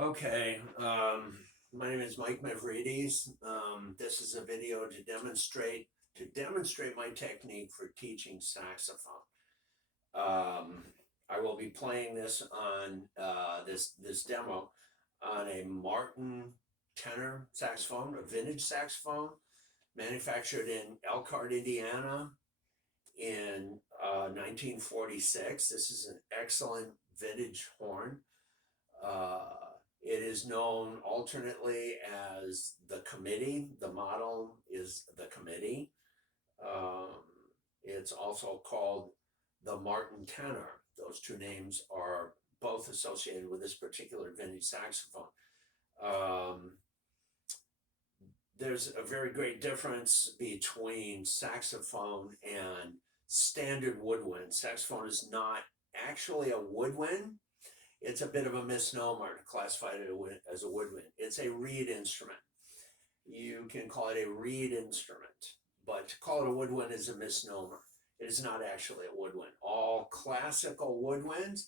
Okay, my name is Mike Mavridis. This is a video to demonstrate my technique for teaching saxophone. I will be playing this on this demo on a Martin tenor saxophone, a vintage saxophone, manufactured in Elkhart, Indiana, in 1946. This is an excellent vintage horn. Uh, it is known alternately as the committee. The model is the committee. Um, it's also called the Martin tenor. Those two names are both associated with this particular vintage saxophone. Um, there's a very great difference between saxophone and standard woodwind. Saxophone is not actually a woodwind. It's a bit of a misnomer to classify it as a woodwind. It's a reed instrument. You can call it a reed instrument, but to call it a woodwind is a misnomer. It is not actually a woodwind. All classical woodwinds,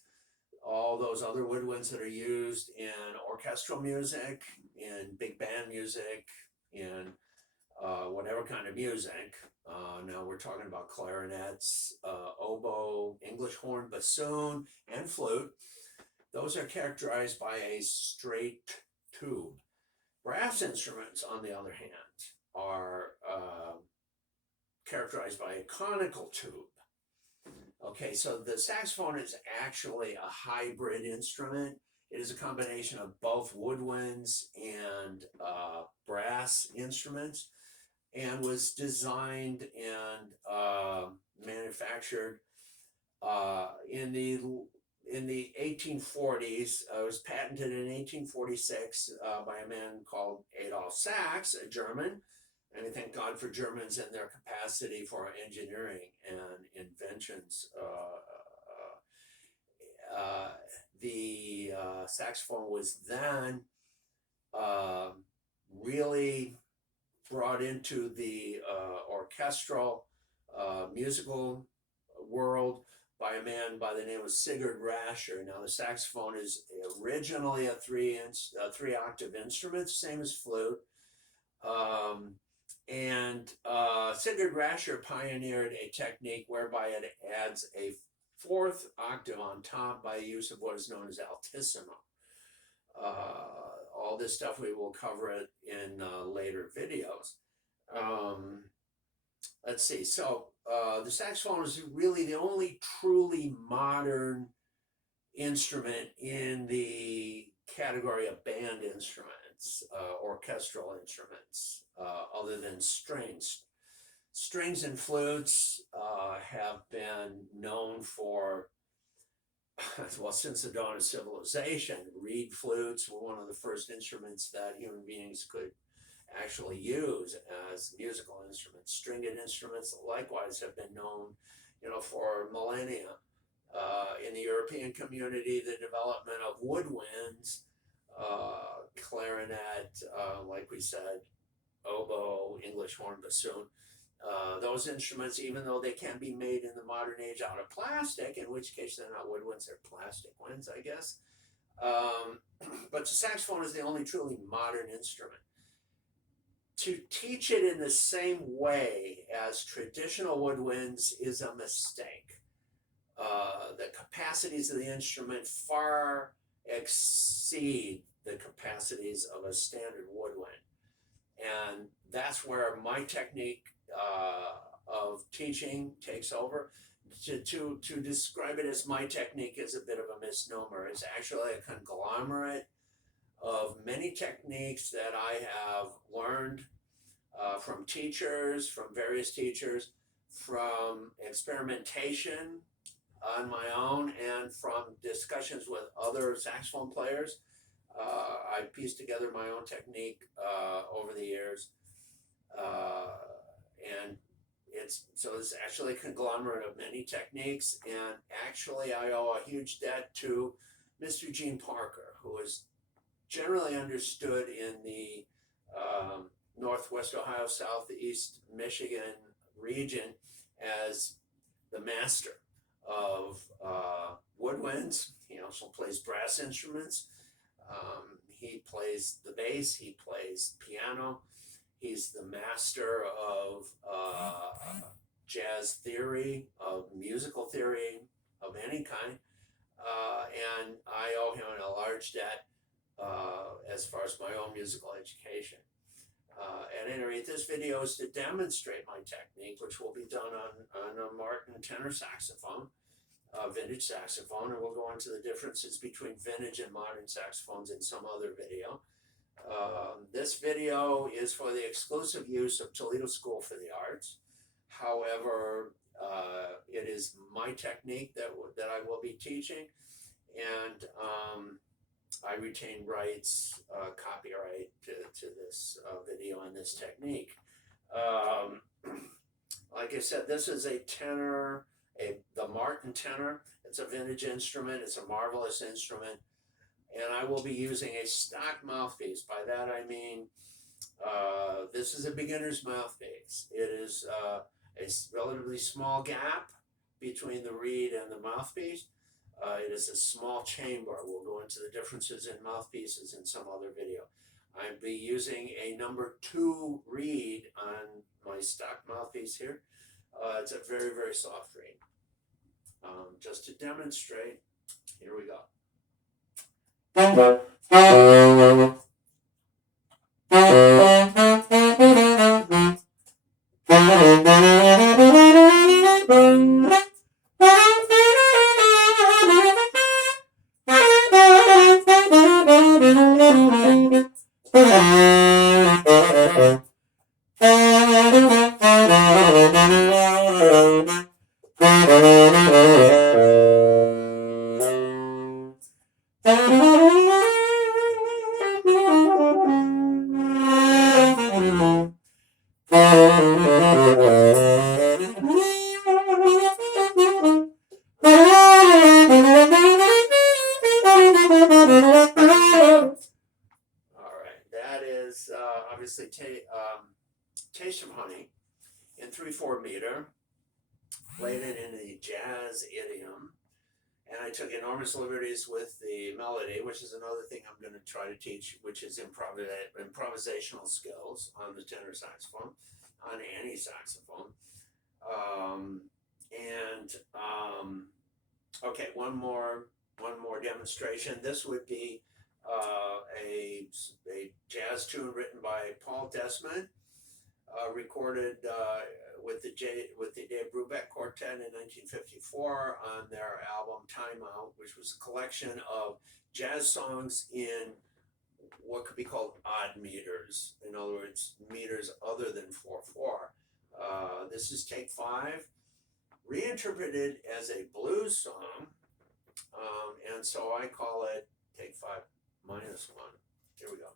all those other woodwinds that are used in orchestral music, in big band music, in whatever kind of music. Now we're talking about clarinets, oboe, English horn, bassoon, and flute. Those are characterized by a straight tube. Brass instruments, on the other hand, are characterized by a conical tube. Okay, so the saxophone is actually a hybrid instrument. It is a combination of both woodwinds and brass instruments, and was designed and manufactured in the 1840s. It was patented in 1846 by a man called Adolf Sachs, a German. And I thank God for Germans and their capacity for engineering and inventions. The saxophone was then really brought into the orchestral musical world by a man by the name of Sigurd Rascher. Now, the saxophone is originally a three octave instrument, same as flute. Sigurd Rascher pioneered a technique whereby it adds a fourth octave on top by use of what is known as altissimo. All this stuff we will cover it in later videos. Let's see. So the saxophone is really the only truly modern instrument in the category of band instruments, orchestral instruments, other than strings. Strings and flutes have been known for, well, since the dawn of civilization. Reed flutes were one of the first instruments that human beings could actually use as musical instruments. Stringed instruments likewise have been known, for millennia. In the European community, the development of woodwinds, clarinet, like we said, oboe, English horn, bassoon. Those instruments, even though they can be made in the modern age out of plastic, in which case they're not woodwinds, they're plastic ones, I guess. But the saxophone is the only truly modern instrument. To teach it in the same way as traditional woodwinds is a mistake. The capacities of the instrument far exceed the capacities of a standard woodwind. And that's where my technique of teaching takes over. To describe it as my technique is a bit of a misnomer. It's actually a conglomerate of many techniques that I have learned from teachers, from various teachers, from experimentation on my own, and from discussions with other saxophone players. I pieced together my own technique over the years, and it's actually a conglomerate of many techniques. And actually, I owe a huge debt to Mr. Gene Parker, who is generally understood in the Northwest Ohio, Southeast Michigan region as the master of woodwinds. He also plays brass instruments. He plays the bass, he plays piano. He's the master of jazz theory, of musical theory of any kind. And I owe him a large debt as far as my own musical education. At any rate, this video is to demonstrate my technique, which will be done on a Martin tenor saxophone, vintage saxophone, and we'll go into the differences between vintage and modern saxophones in some other video. This video is for the exclusive use of Toledo School for the Arts. However, it is my technique that I will be teaching, and I retain rights, copyright to this video and this technique. Like I said, this is a tenor, the Martin tenor. It's a vintage instrument. It's a marvelous instrument. And I will be using a stock mouthpiece. By that I mean, this is a beginner's mouthpiece. It is a relatively small gap between the reed and the mouthpiece. It is a small chamber. We'll go into the differences in mouthpieces in some other video. I'll be using a number 2 reed on my stock mouthpiece here. It's a very, very soft reed. Just to demonstrate, here we go. Obviously Taste of Honey in 3/4 meter, played it in a jazz idiom, and I took enormous liberties with the melody, which is another thing I'm going to try to teach, which is improvisational skills on the tenor saxophone, on any saxophone. Okay, one more demonstration. This would be a jazz tune written by Paul Desmond, recorded with the Dave Brubeck Quartet in 1954 on their album Time Out, which was a collection of jazz songs in what could be called odd meters. In other words, meters other than 4/4. This is take 5, reinterpreted as a blues song, and so I call it take 5 minus 1. Here we go.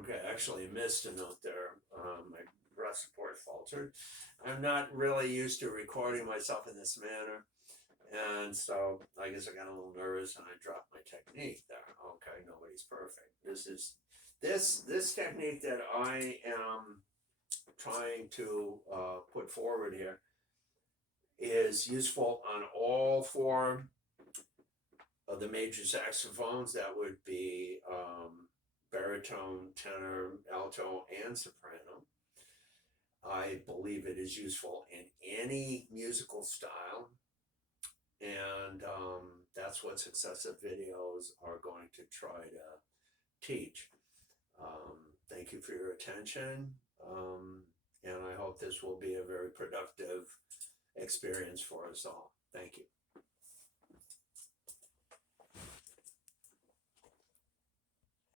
Okay, actually missed a note there. My breath support faltered. I'm not really used to recording myself in this manner, and so I guess I got a little nervous and I dropped my technique there. Okay, nobody's perfect. This technique that I am trying to put forward here is useful on all 4 of the major saxophones. That would be baritone, tenor, alto, and soprano. I believe it is useful in any musical style, and that's what successive videos are going to try to teach. Thank you for your attention, and I hope this will be a very productive experience for us all. Thank you.